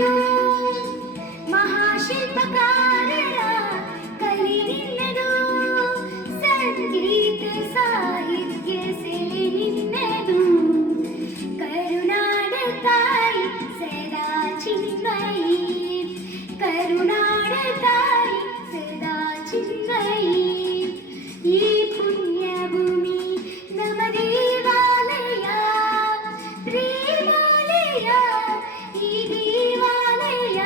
ನಿನ್ನದು ಮಹಾಶಿಲ್ಪಕಾರರ ಕಲೆ ನಿನ್ನದು ಸಂಗೀತ ಸಾಹಿತ್ಯ ಸೆಲೆ ನಿನ್ನದು ಕರುನಾಡ ತಾಯಿ ಸದಾ ಚಿನ್ಮಯಿ ಕರುನಾಡ ತಾಯಿ ಸದಾ ಚಿನ್ಮಯಿ ಈ ಪುಣ್ಯ ಭೂಮಿ ನಮ ದೇವಾಲಯ ಪ್ರೇಮಾಲಯ ಈ ದೇವಾಲಯ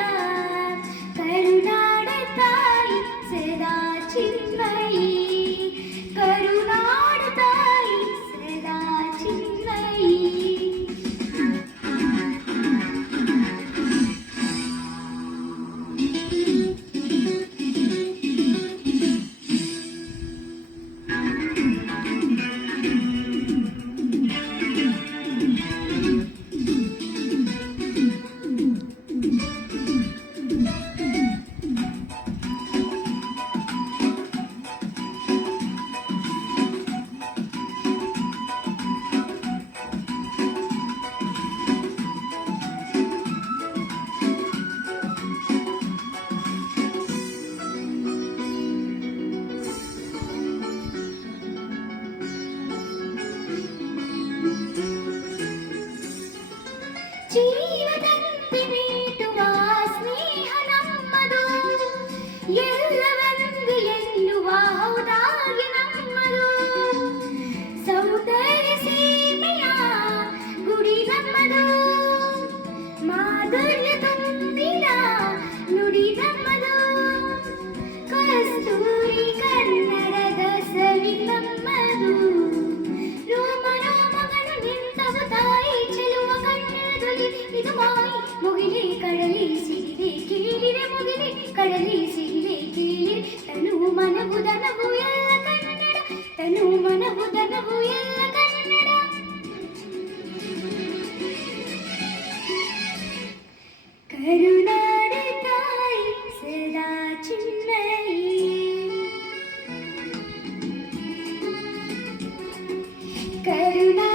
ಕರುನಾಡ ತಾಯಿ ಸದಾ ಚಿನ್ಮಯಿ ಕರುನಾಡ ತಾಯಿ ಸದಾ ಚಿನ್ಮಯಿ ಜೀವದಂತೆ ಮೀಟುವ ಸ್ನೇಹ ನಮ್ಮದು ಎಲ್ಲವೆಂದು ಎನ್ನುವ ಹೌದಾಗಿ ನಮ್ಮದು ಸೌಂದರ್ಯ ಸೀಮೆಯ ಗುಡಿ ನಮ್ಮದು ಮಾಧುರ್ಯ ತುಂಬಿದ ನುಡಿ ನಮ್ಮದು ಕಸ್ತೂರಿ ಕನ್ನಡದ ಸವಿ ನಮ್ಮದು ರೋಮ ರೋಮಗಳು ನಿಂತವು ತಾಯಿ ಚೆಲುವ ಕಣ್ಣದಲ್ಲಿ ಇದು ಮಾಯಿ ಮುಗಿಲೆ ಕಡಲಿ ಸಿಗಿದೆ ಕೀಳಿರೆ ಮುಗಿಲೆ ಕಡಲಿ ಸಿಗಿದೆ ಕೀಳಿರೆ ತನು ಮನವು ದನವು ಎಲ್ಲ ಕನ್ನಡ ತನು ಮನವು ದನವು ಎಲ್ಲ ಕನ್ನಡ ಕರುನಾಡ ತಾಯಿ ಸದಾ ಚಿನ್ಮಯಿ ಕರುಣಾ